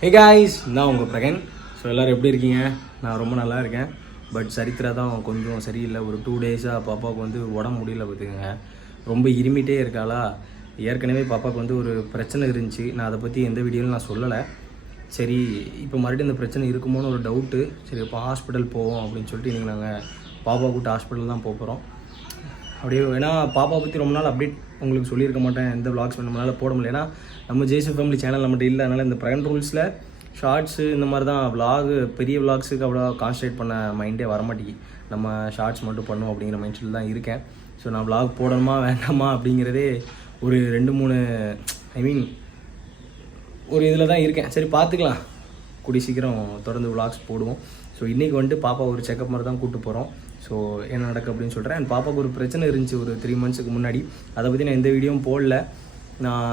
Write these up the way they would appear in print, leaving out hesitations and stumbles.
Hey guys, நான் உங்கள் Brihan. So எல்லோரும் எப்படி இருக்கீங்க? நான் ரொம்ப நல்லா இருக்கேன். பட் சரித்திரா தான் கொஞ்சம் சரியில்லை. ஒரு 2 டேஸாக பாப்பாவுக்கு வந்து உடம்பு முடியல பார்த்துக்கோங்க. ரொம்ப இருமிட்டே இருக்காளா. ஏற்கனவே பாப்பாவுக்கு வந்து ஒரு பிரச்சனை இருந்துச்சு. நான் அதை பற்றி எந்த வீடியோவில் நான் சொல்லலை. சரி, இப்போ மறுபடியும் இந்த பிரச்சனை இருக்குமோன்னு ஒரு டவுட்டு. சரி, இப்போ ஹாஸ்பிட்டல் போவோம் அப்படின்னு சொல்லிட்டு இன்றைக்கி நாங்கள் பாப்பா கூப்பிட்டு ஹாஸ்பிட்டல் தான் போகிறோம். அப்படியே ஏன்னா பாப்பா பற்றி ரொம்ப நாள் அப்டேட் உங்களுக்கு சொல்லியிருக்க மாட்டேன். எந்த விளாக்ஸ் நம்மளால் போட முடியல. ஏன்னா நம்ம ஜேசி ஃபேமிலி சேனல் நம்மகிட்ட இல்லை. அதனால் இந்த பிரகன் ரூல்ஸில் ஷார்ட்ஸு இந்த மாதிரி தான் விளாகு, பெரிய விளாக்ஸுக்கு அவ்வளோ கான்சன்ட்ரேட் பண்ண மைண்டே வரமாட்டேங்கி. நம்ம ஷார்ட்ஸ் மட்டும் பண்ணுவோம் அப்படிங்கிற மைண்ட் செட்டில் தான் இருக்கேன். ஸோ நான் விளாக் போடணுமா வேண்டாமா அப்படிங்கிறதே ஒரு 2-3 ஒரு இதில் தான் இருக்கேன். சரி, பார்த்துக்கலாம். கூடிய சீக்கிரம் தொடர்ந்து விளாக்ஸ் போடுவோம். ஸோ இன்றைக்கி வந்துட்டு பாப்பா ஒரு செக்கப் மாதிரி தான் கூப்பிட்டு போகிறோம். ஸோ என்ன நடக்கு அப்படின்னு சொல்கிறேன். அண்ட் பாப்பாவுக்கு ஒரு பிரச்சனை இருந்துச்சு ஒரு 3 மந்த்ஸுக்கு முன்னாடி. அதை பற்றி நான் எந்த வீடியோவும் போடல. நான்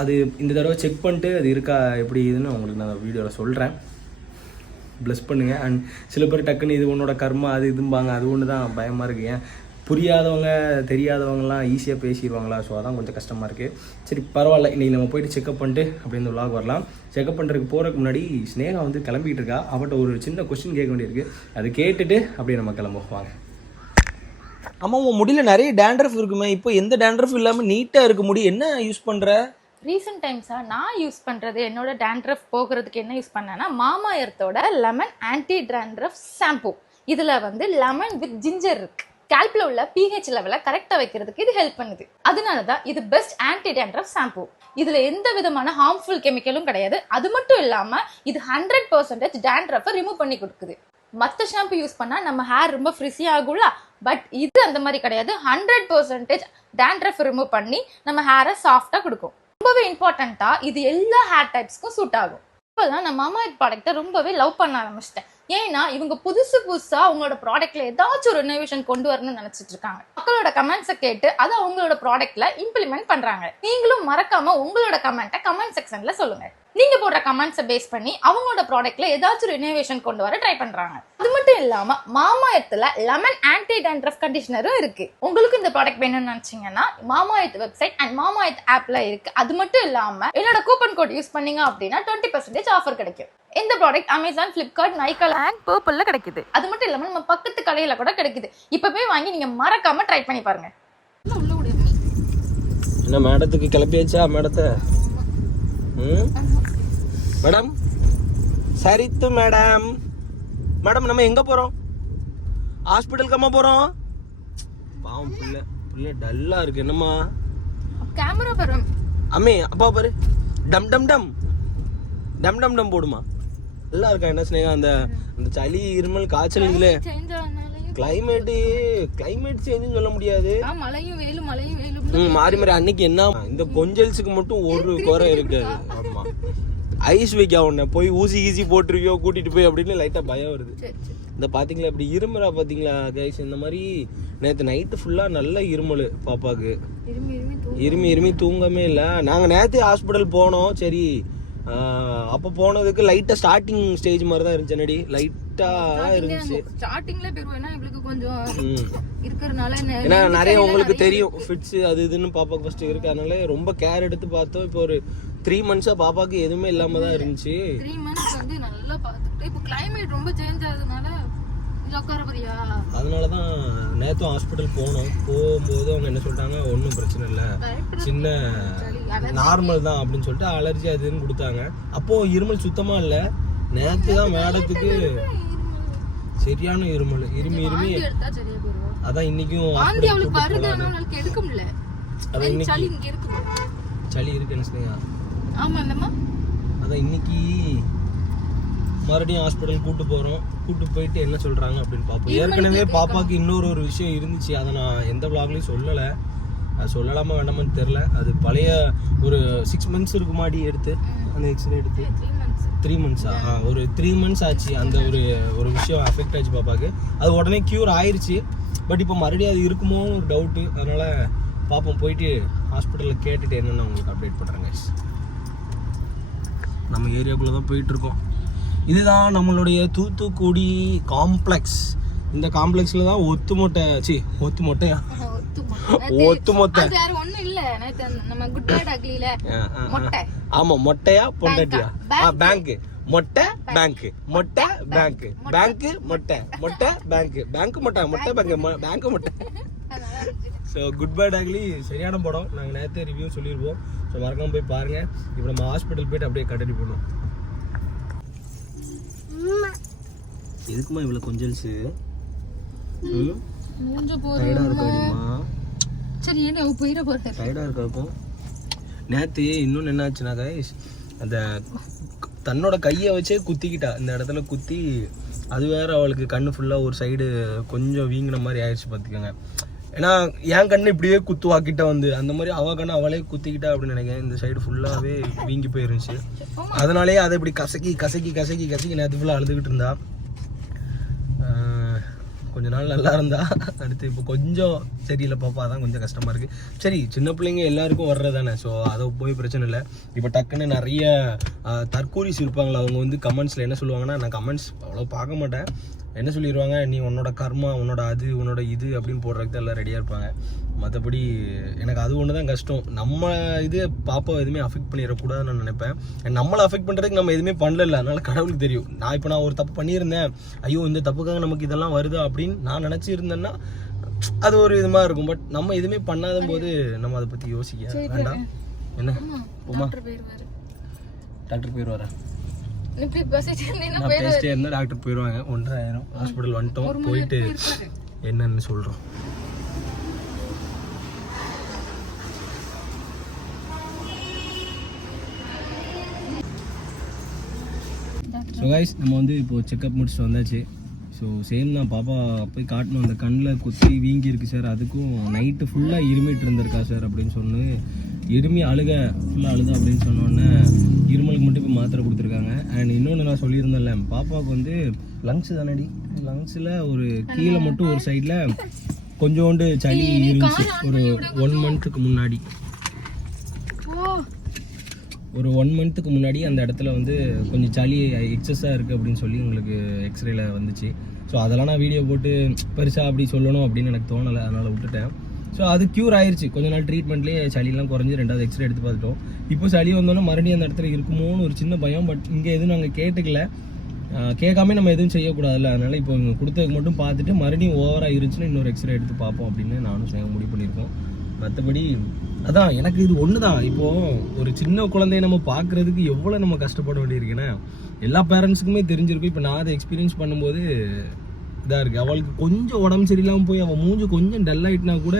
அது இந்த தடவை செக் பண்ணிட்டு அது இருக்கா எப்படி இதுன்னு உங்களுக்கு நான் வீடியோவில் சொல்கிறேன். ப்ளஸ் பண்ணுங்கள். அண்ட் சில பேர் டக்குன்னு இது உன்னோட கர்மா அது இதும்பாங்க. அது ஒன்று தான் பயமாக இருக்குது. ஏன் புரியாதவங்க தெரியாதவங்கலாம் ஈஸியாக பேசிடுவாங்களா. ஸோ அதான் கொஞ்சம் கஷ்டமாக இருக்குது. சரி, பரவாயில்ல. இன்றைக்கி நம்ம போய்ட்டு செக்அப் பண்ணிட்டு அப்படி இந்த விளாக் வரலாம். செக்அப் பண்ணுறதுக்கு போகிறதுக்கு முன்னாடி ஸ்னேகா வந்து கிளம்பிட்டு இருக்கா. அவட்ட ஒரு சின்ன கொஸ்டின் கேட்க வேண்டியிருக்கு. அது கேட்டுட்டு அப்படியே நம்ம கிளம்புவோம். வாங்க. அம்மா, உன் முடியல நிறைய டேண்ட்ரஃப் இருக்குமே. இப்போ எந்த டேண்ட்ரஃப் இல்லாமல் நீட்டாக இருக்க முடி. என்ன யூஸ் பண்ணுற? ரீசெண்ட் டைம்ஸாக நான் யூஸ் பண்ணுறது, என்னோட டேண்ட்ரஃப் போகிறதுக்கு என்ன யூஸ் பண்ணேன்னா மாமா எர்த்தோட லெமன் ஆன்டி டேண்ட்ரஃப் ஷாம்பு. இதில் வந்து லெமன் வித் ஜிஞ்சர் இருக்கு. ஸ்கேல்ப்ல உள்ள pH லெவலை கரெக்டாக வைக்கிறதுக்கு இது ஹெல்ப் பண்ணுது. அதனால தான் இது பெஸ்ட் ஆன்டி டேண்ட்ரஃப் ஷாம்பு. இதுல எந்த விதமான ஹார்ம்ஃபுல் கெமிக்கலும் கிடையாது. அது மட்டும் இல்லாம இது 100% டேண்ட்ரஃபை ரிமூவ் பண்ணி கொடுக்குது. மற்ற ஷாம்பு யூஸ் பண்ணா நம்ம ஹேர் ரொம்ப ஃப்ரிஸி ஆகும்ல. பட் இது அந்த மாதிரி கிடையாது. 100% டேண்ட்ரஃப் ரிமூவ் பண்ணி நம்ம ஹேரை சாஃப்டா கொடுக்கும். ரொம்பவே இம்பார்ட்டண்டா இது எல்லா ஹேர் டைப்ஸ்க்கும் சூட் ஆகும். இப்போதான் நான் மாமா எர்த் ப்ராடக்ட்டை ரொம்பவே லவ் பண்ண ஆரம்பிச்சிட்டேன். ஏன்னா இவங்க புதுசா அவங்களோட ப்ராடக்ட்ல ஏதாச்சும் ஒரு இன்னோவேஷன் கொண்டு வரணும்னு நினைச்சிட்டு இருக்காங்க. மக்களோட கமெண்ட்ஸை கேட்டு அதை அவங்களோட ப்ராடக்ட்ல இம்ப்ளிமெண்ட் பண்றாங்க. நீங்களும் மறக்காம உங்களோட கமெண்ட்டை கமெண்ட் செக்ஷன்ல சொல்லுங்க. நீங்க போடுற கமெண்ட்ஸை பேஸ் பண்ணி அவங்களோட ப்ராடக்ட்ல ஏதாச்சும் ஒரு இன்னோவேஷன் கொண்டு வர ட்ரை பண்றாங்க. அது மட்டும் இல்லாம மாமா எர்த்ல லெமன் ஆன்டி டேண்ட்ரஃப் கண்டிஷனரும் இருக்கு. உங்களுக்கு இந்த ப்ராடக்ட் வேணும்னு நினைச்சீங்கன்னா மாமா எர்த் வெப்சைட் அண்ட் மாமா எர்த் ஆப்ல இருக்கு. அது மட்டும் இல்லாம என்னோட கூப்பன் கோட் யூஸ் பண்ணீங்க அப்படின்னா 20% ஆஃபர் கிடைக்கும். இந்த product Amazon, Flipkart, Nykaa and பர்பிள்ல கிடைக்குது. அது மட்டும் இல்லாம நம்ம பக்கத்து கடையில கூட கிடைக்குது. இப்பவே வாங்கி நீங்க மறக்காம ட்ரை பண்ணி பாருங்க. என்ன மேடத்துக்கு கிளப்பியாச்சா? மேடத்தை மேடம், சரித்து மேடம். மேடம், நம்ம எங்க போறோம்? ஹாஸ்பிட்டலுக்கு அம்மா போறோம். பாவம் பிள்ளை டல்லா இருக்கு. என்னம்மா கேமரா பாரு அம்மே. அப்பா பாரு. டம் டம் டம் டம் டம் டம் போடுமா. நல்லா இருக்கா? என்ன ஸ்னேகா, அந்த சளி, இருமல், காய்ச்சல் இதுல கிளைமேட் சேஞ்சுன்னு சொல்ல முடியாது. மாறி மாறி அன்னைக்கு என்ன இந்த கொஞ்சல்ஸுக்கு மட்டும் ஒரு குறை இருக்காது. ஆமா, ஐஸ் வைக்க உடனே போய் ஊசி போட்டுருவியோ கூட்டிட்டு போய் அப்படின்னு லைட்டா பயம் வருது. இந்த பாத்தீங்களா இப்படி இருமலா பாத்தீங்களா கைஸ்? இந்த மாதிரி நேற்று நைட்டு ஃபுல்லா நல்ல இருமல் பாப்பாக்கு. இருமி தூங்கவே இல்லை. நாங்க நேற்று ஹாஸ்பிட்டல் போனோம். சரி, அப்போ போனதுக்கு லைட்டா ஸ்டார்டிங் ஸ்டேஜ் மாதிரி தான் இருந்துச்சு. நடி லைட்டா இருந்துச்சு ஸ்டார்டிங்ல பெருவேனா இவளுக்கு கொஞ்சம் இருக்கறனால. ஏன்னா நிறைய உங்களுக்கு தெரியும் ஃபிட்ஸ் அது இதுன்னு பாப்பாக்கு ஃபர்ஸ்ட் இருக்கு. அதனால ரொம்ப கேர் எடுத்து பார்த்தோம். இப்போ ஒரு 3 மந்த்ஸா பாப்பாக்கு எதுவுமே இல்லாம தான் இருந்துச்சு. 3 மந்த்ஸ் வந்து நல்லா பார்த்துட்டு இப்போ கிளைமேட் ரொம்ப சேஞ்ச் ஆகுதுனால அதனாலதான் நேத்தும் ஹாஸ்பிட்டல் போகும்போது அவங்க என்ன சொல்லிட்டாங்க, ஒன்றும் பிரச்சனை இல்லை, சின்ன நார்மல் தான் அப்படின்னு சொல்லிட்டு அலர்ஜி அதுன்னு கொடுத்தாங்க. அப்போ இருமல் சுத்தமா இல்லை. நேற்று தான் மேடத்துக்கு சரியான இருமல், இருமி அதான் இன்னைக்கும் அதான் இன்னைக்கு சளி இருக்கு. என்ன ஸ்னேகா? அதான் இன்னைக்கு மறுபடியும் ஹாஸ்பிட்டல் கூட்டு போயிட்டு என்ன சொல்றாங்க அப்படின்னு பார்ப்போம். ஏற்கனவே பாப்பாக்கு இன்னொரு விஷயம் இருந்துச்சு. அதை நான் எந்த விளாக்லையும் சொல்லலை. அது சொல்லலாமா வேண்டாமான்னு தெரில. அது பழைய ஒரு 6 மந்த்ஸ் இருக்குமாடி எடுத்து அந்த எக்ஸ்ரே எடுத்து 3 மந்த்ஸா ஒரு 3 மந்த்ஸ் ஆச்சு. அந்த ஒரு விஷயம் அஃபெக்ட் ஆச்சு பாப்பாக்கு. அது உடனே க்யூர் ஆயிடுச்சு. பட் இப்போ மறுபடியும் அது இருக்குமோன்னு ஒரு டவுட்டு. அதனால பாப்போம், போயிட்டு ஹாஸ்பிட்டலில் கேட்டுட்டு என்னென்னு உங்களுக்கு அப்டேட் பண்ணுறேங்க. நம்ம ஏரியாக்குள்ளே தான் போயிட்டுருக்கோம். இதுதான் நம்மளுடைய தூத்துக்குடி காம்ப்ளெக்ஸ். இந்த காம்ப்ளெக்ஸ்ல தான் ஒத்து மொட்டை நேத்து நம்ம குட் பேட் அக்லில மொட்டை. ஆமா மொட்டையா பொண்டாட்டியா? பேங்க் மொட்டை பேங்க் மொட்டை பேங்க் பேங்க் மொட்டை மொட்டை பேங்க் பேங்க் மொட்டை மொட்டை பேங்க் பேங்க் மொட்டை. ஸோ குட் பேட் அக்லி சரியான படம். நாங்கள் நேரத்தை ரிவ்யூ சொல்லியிருப்போம். ஸோ மறக்காம போய் பாருங்க. இப்போ நம்ம ஹாஸ்பிட்டல் போயிட்டு அப்படியே கண்டினியூ பண்ணுவோம். எதுக்குமா இவ்வளோ கொஞ்சல்ஸு? டயர்டாக இருக்காடிமா? சரி என்ன போயிட போகிறேன். டயர்டாக இருக்காக்கும். நேற்று இன்னொன்று என்ன ஆச்சுன்னா கைஸ், அந்த தன்னோட கையை வச்சே குத்திக்கிட்டா. இந்த இடத்துல குத்தி அது வேற அவளுக்கு கண்ணு ஃபுல்லாக ஒரு சைடு கொஞ்சம் வீங்கின மாதிரி ஆயிடுச்சு பார்த்துக்கோங்க. ஏன்னா என் கண்ணு இப்படியே குத்துவாக்கிட்ட வந்து அந்த மாதிரி அவள் கண்ணு அவளே குத்திக்கிட்டா அப்படின்னு நினைக்கிறேன். இந்த சைடு ஃபுல்லாகவே வீங்கி போயிருந்துச்சு. அதனாலேயே அதை இப்படி கசக்கி கசக்கி கசக்கி கசக்கி நேற்று ஃபுல்லாக அழுதுகிட்டு இருந்தா. கொஞ்ச நாள் நல்லா இருந்தா, அடுத்து இப்போ கொஞ்சம் சரியில்லை பாப்பா, அதான் கொஞ்சம் கஷ்டமாக இருக்குது. சரி சின்ன பிள்ளைங்க எல்லாருக்கும் வர்றதானே, ஸோ அதை போய் பிரச்சனை இல்லை. இப்போ டக்குன்னு நிறைய தற்கூரிஸ் இருப்பாங்களா, அவங்க வந்து கமெண்ட்ஸில் என்ன சொல்லுவாங்கன்னா, நான் கமெண்ட்ஸ் அவ்வளோ பார்க்க மாட்டேன், என்ன சொல்லிடுவாங்க, நீ உன்னோட கர்மா உன்னோட அது உன்னோட இது அப்படின்னு போடுறதுக்கு தான் எல்லாம் ரெடியாக இருப்பாங்க. மற்றபடி எனக்கு அது ஒன்று தான் கஷ்டம். நம்ம இது பாப்பா எதுவுமே அஃபெக்ட் பண்ணிடக்கூடாதுன்னு நான் நினைப்பேன். நம்மளை அஃபெக்ட் பண்ணுறதுக்கு நம்ம எதுவுமே பண்ணல, அதனால கடவுளுக்கு தெரியும். நான் ஒரு தப்பு பண்ணியிருந்தேன், ஐயோ இந்த தப்புக்காக நமக்கு இதெல்லாம் வருதா அப்படின்னு நான் நினச்சிருந்தேன்னா அது ஒரு இது மாதிரி இருக்கும். பட் நம்ம எதுவுமே பண்ணாத போது நம்ம அதை பற்றி யோசிக்க வேண்டாம். என்ன போமா டாக்டர் போயிடுவாரா? நான் பேசிட்டே இருந்தால் டாக்டர் போயிடுவாங்க. 1,500 ஹாஸ்பிட்டல் வந்துட்டோம், போயிட்டு என்னன்னு சொல்கிறோம். ஸோ கைஸ் நம்ம வந்து இப்போது செக்கப் முடிச்சுட்டு வந்தாச்சு. ஸோ சேம் தான், பாப்பா போய் காட்டணும். அந்த கண்ணில் குத்தி வீங்கி இருக்குது சார், அதுக்கும் நைட்டு ஃபுல்லாக இருமிட்டு இருந்திருக்கா சார் அப்படின்னு சொன்னு இருமி அழுக ஃபுல்லாக அழுதா அப்படின்னு சொன்னோடனே இருமலுக்கு மட்டும் இப்போ மாத்திரை கொடுத்துருக்காங்க. அண்ட் இன்னொன்று நான் சொல்லியிருந்தேன்ல, பாப்பாவுக்கு வந்து லங்ஸ் தானடி, லங்ஸில் ஒரு கீழே மட்டும் ஒரு சைடில் கொஞ்சோண்டு சளி இருந்துச்சு. ஒரு 1 மந்த்துக்கு முன்னாடி, ஒரு 1 மந்த்துக்கு முன்னாடி அந்த இடத்துல வந்து கொஞ்சம் சளி எக்ஸஸாக இருக்குது அப்படின்னு சொல்லி உங்களுக்கு எக்ஸ்ரேல வந்துச்சு. ஸோ அதெல்லாம் நான் வீடியோ போட்டு பெருசாக அப்படி சொல்லணும் அப்படின்னு எனக்கு தோணலை, அதனால் விட்டுட்டேன். ஸோ அது க்யூர் ஆயிடுச்சு. கொஞ்ச நாள் ட்ரீட்மெண்ட்லேயே சளியெல்லாம் குறைஞ்சி 2வது எக்ஸ்ரே எடுத்து பார்த்துட்டோம். இப்போ சளி வந்தோன்னா மறுபடியும் அந்த இடத்துல இருக்குமோன்னு ஒரு சின்ன பயம். பட் இங்கே எதுவும் நாங்கள் கேட்டுக்கல, கேட்காம நம்ம எதுவும் செய்யக்கூடாதுல்ல, அதனால் இப்போ இவங்க கொடுத்ததுக்கு மட்டும் பார்த்துட்டு மறுபடியும் ஓவராக இருந்துச்சுன்னா இன்னொரு எக்ஸ்ரே எடுத்து பார்ப்போம் அப்படின்னு நானும் முடிவு பண்ணியிருக்கோம். மற்றபடி அதான் எனக்கு இது ஒன்று தான். இப்போது ஒரு சின்ன குழந்தைய நம்ம பார்க்குறதுக்கு எவ்வளோ நம்ம கஷ்டப்பட வேண்டியிருக்குன்னா எல்லா பேரண்ட்ஸுக்குமே தெரிஞ்சிருக்கும். இப்போ நான் அதை எக்ஸ்பீரியன்ஸ் பண்ணும்போது இதாக இருக்குது. அவளுக்கு கொஞ்சம் உடம்பு சரியில்லாமல் போய் அவள் மூஞ்சி கொஞ்சம் டல் ஆகிட்டுனா கூட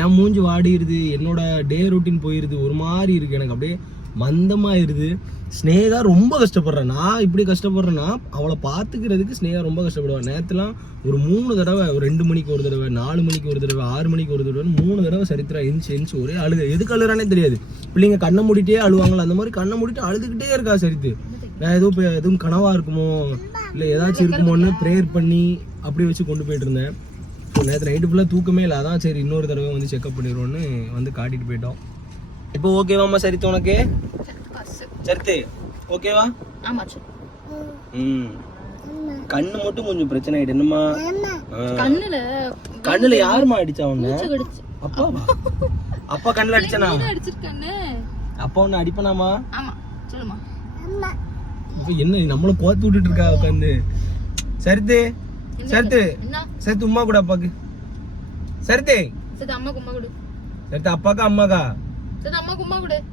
என் மூஞ்சி வாடிடுது, என்னோட டே ரொட்டீன் போயிடுது, ஒரு மாதிரி இருக்குது, எனக்கு அப்படியே மந்தமாகிடுது. ஸ்னேகா ரொம்ப கஷ்டப்படுறேன். நான் இப்படி கஷ்டப்படுறேன்னா அவளை பார்த்துக்கிறதுக்கு ஸ்னேகா ரொம்ப கஷ்டப்படுவேன். நேற்றுலாம் ஒரு 3 தடவை, ஒரு 2 மணிக்கு ஒரு தடவை, 4 மணிக்கு ஒரு தடவை, 6 மணிக்கு ஒரு தடவை, 3 தடவை சரித்திரா எந்திச்சு ஒரே அழுக. எதுக்கு அழுறானே தெரியாது. பிள்ளைங்க கண்ணை மூடிட்டே அழுவாங்களா, அந்த மாதிரி கண்ணை மூடிட்டு அழுதுகிட்டே இருக்கா சரித்து. நான் எதுவும் கனவா இருக்குமோ இல்லை ஏதாச்சும் இருக்குமோன்னு ப்ரேயர் பண்ணி அப்படி வச்சு கொண்டு போயிட்டு இருந்தேன். ஸோ நேற்று நைட்டு ஃபுல்லாக தூக்கமே இல்லை. அதான் சரி இன்னொரு தடவை வந்து செக்அப் பண்ணிடுவோன்னு வந்து காட்டிட்டு போயிட்டோம். இப்போ ஓகேவாம்மா சரித்து உனக்கு? சரித்து ஓகேவா? கண்ணு மட்டும் கொஞ்சம் பிரச்சனை ஆயிட்டு. என்னம்மா கண்ணுல யாருமா அடிச்சா உன்ன? அப்பாவா? அப்பா கண்ணுல அடிச்சானா? அப்பா உன்ன அடிப்பனாமா? என்ன நம்மளும் கோத்து விட்டுட்டு இருக்கா உட்காந்து. சரித்து சரித்து சரித்து உமா கூட அப்பாக்கு. சரித்து சரித்து அப்பாக்கா அம்மாக்கா?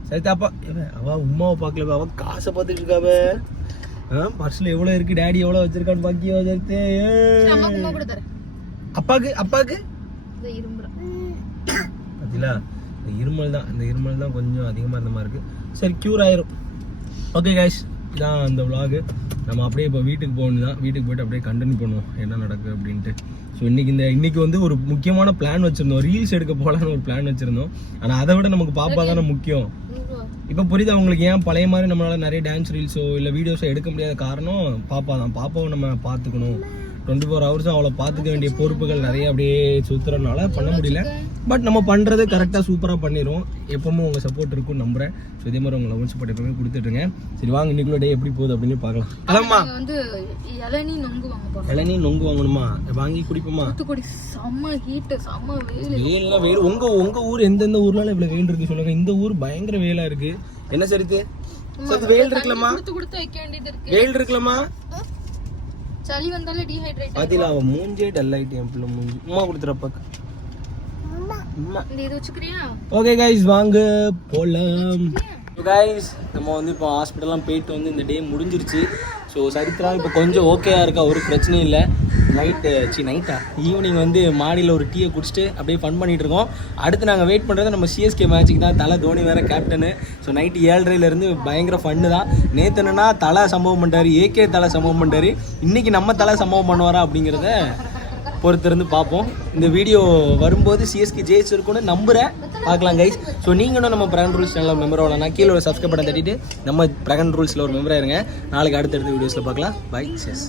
சரித்து அப்பா அவ உமாவை பார்க்கல, அவ காசை பார்த்துட்டு இருக்காவ. பர்ஸ்ல எவ்வளவு இருக்கு, டேடி எவ்வளவு வச்சிருக்கான்னு பாக்கியோ. சரித்து அப்பாக்கு அப்பாக்கு பாத்தீங்களா, இருமல் தான், இந்த இருமல் தான் கொஞ்சம் அதிகமாக இருந்த மாதிரி இருக்குது. சரி க்யூர் ஆயிரும். ஓகே கைஸ், இதான் அந்த vlog. நம்ம அப்படியே இப்போ வீட்டுக்கு போகணும் தான். வீட்டுக்கு போய்ட்டு அப்படியே கண்டினியூ பண்ணுவோம் என்ன நடக்குது அப்படின்ட்டு. ஸோ இன்னைக்கு வந்து ஒரு முக்கியமான பிளான் வச்சுருந்தோம். ரீல்ஸ் எடுக்க போகலான்னு ஒரு பிளான் வச்சுருந்தோம். ஆனால் அதை விட நமக்கு பாப்பா தானே முக்கியம். இப்போ புரியுதா உங்களுக்கு ஏன் பழைய மாதிரி நம்மளால் நிறைய டான்ஸ் ரீல்ஸோ இல்லை வீடியோஸோ எடுக்க முடியாத காரணம் பாப்பா தான். பாப்பாவை நம்ம பார்த்துக்கணும், 24 ஹவர்ஸும் அவளை பார்த்துக்க வேண்டிய பொறுப்புகள் நிறைய அப்படியே சுற்றுறதுனால பண்ண முடியல. பட் நம்ம பண்ணுறது கரெக்டாக சூப்பராக பண்ணிடுவோம். எப்பவுமே உங்கள் சப்போர்ட் இருக்கும்னு நம்புகிறேன். ஸோ இதே மாதிரி உங்களை லவ் சப்போர்ட் எப்பவுமே கொடுத்துட்டுருங்க. சரி வாங்க இன்னைக்குள்ள டே எப்படி போகுது அப்படின்னு பார்க்கலாம். அதாம்மா வந்து இளநீ நொங்கு வாங்க போறோம். இளநீ நொங்கு வாங்கணுமா? வாங்கி குடிப்போமா? தூத்துக்குடி செம்ம ஹீட்டு, செம்ம வெயில். வெயில்லாம் வெயில். உங்க ஊர் எந்தெந்த ஊர்லாம் இவ்வளோ வெயில் இருக்கு சொல்லுங்க. இந்த ஊர் பயங்கர வெயிலா இருக்கு. என்ன சரித்து? வெயில் இருக்கலாமா? கொடுத்து வைக்க வேண்டியது இருக்கு. வெயில் இருக்கலாமா? சளி வந்தாலே டீஹைட்ரேட். பாத்தீங்களா அவன் மூஞ்சே டல் ஆயிட்டு என் பிள்ளை மூஞ்சி. உமா கொடுத்துறப்பாக்கு. இந்த இது வச்சுக்கிறியா? ஓகே கைஸ் வாங்க போலாம். கைஸ் நம்ம வந்து இப்போ ஹாஸ்பிட்டல்லாம் போயிட்டு வந்து இந்த டே முடிஞ்சிருச்சு. ஸோ சரித்ரா இப்போ கொஞ்சம் ஓகேயா இருக்கா, ஒரு பிரச்சனையும் இல்லை. நைட்டா ஈவினிங் வந்து மாடியில் ஒரு டீயை குடிச்சிட்டு அப்படியே ஃபன் பண்ணிட்டு இருக்கோம். அடுத்து நாங்கள் வெயிட் பண்ணுறது நம்ம சிஎஸ்கே மேட்சுக்கு தான். தலை தோனி வேறு கேப்டனு. ஸோ நைட்டு 7:30 பயங்கர ஃபன்னு தான். நேற்று என்னன்னா தலை சம்பவம் பண்ணிட்டாரு, ஏகே தலை சம்பவம் பண்ணிட்டாரு. இன்றைக்கி நம்ம தலை சம்பவம் பண்ணுவாரா அப்படிங்கிறத பொறுத்திருந்து பார்ப்போம். இந்த வீடியோ வரும்போது சிஎஸ்கே ஜெயிச்சிருக்குன்னு நம்புகிறேன். பார்க்கலாம் கைஸ். ஸோ நீங்களும் நம்ம பிரகன் ரூல்ஸ் சேனலில் மெம்பர் ஆகலன்னா கீழே ஒரு சப்ஸ்கிரைப் பண்ண தட்டிட்டு நம்ம பிரகன் ரூல்ஸில் ஒரு மெம்பராக இருங்க. நாளைக்கு அடுத்தடுத்த வீடியோஸில் பார்க்கலாம். பை. செஸ்.